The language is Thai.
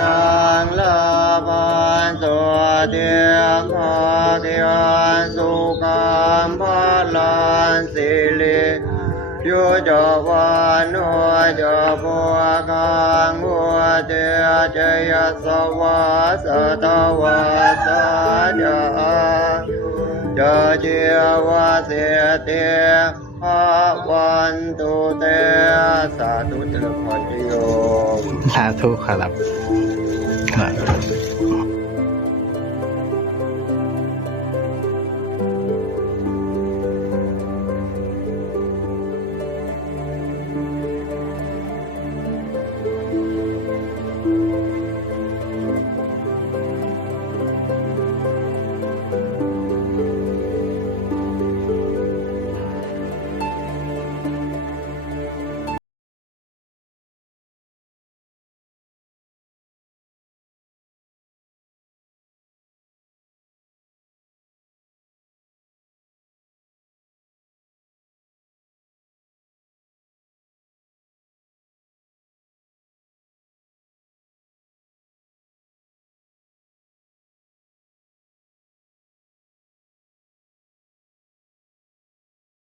นังลาภันตุเทียภาคิวันสุขังพลันสิริยุจวานุจพัวกังวัวเจเจยสวาสตวาสาจาจเจวาเสเตียภาวันตุเต สาธุเจริญพรโยมสาธุครับ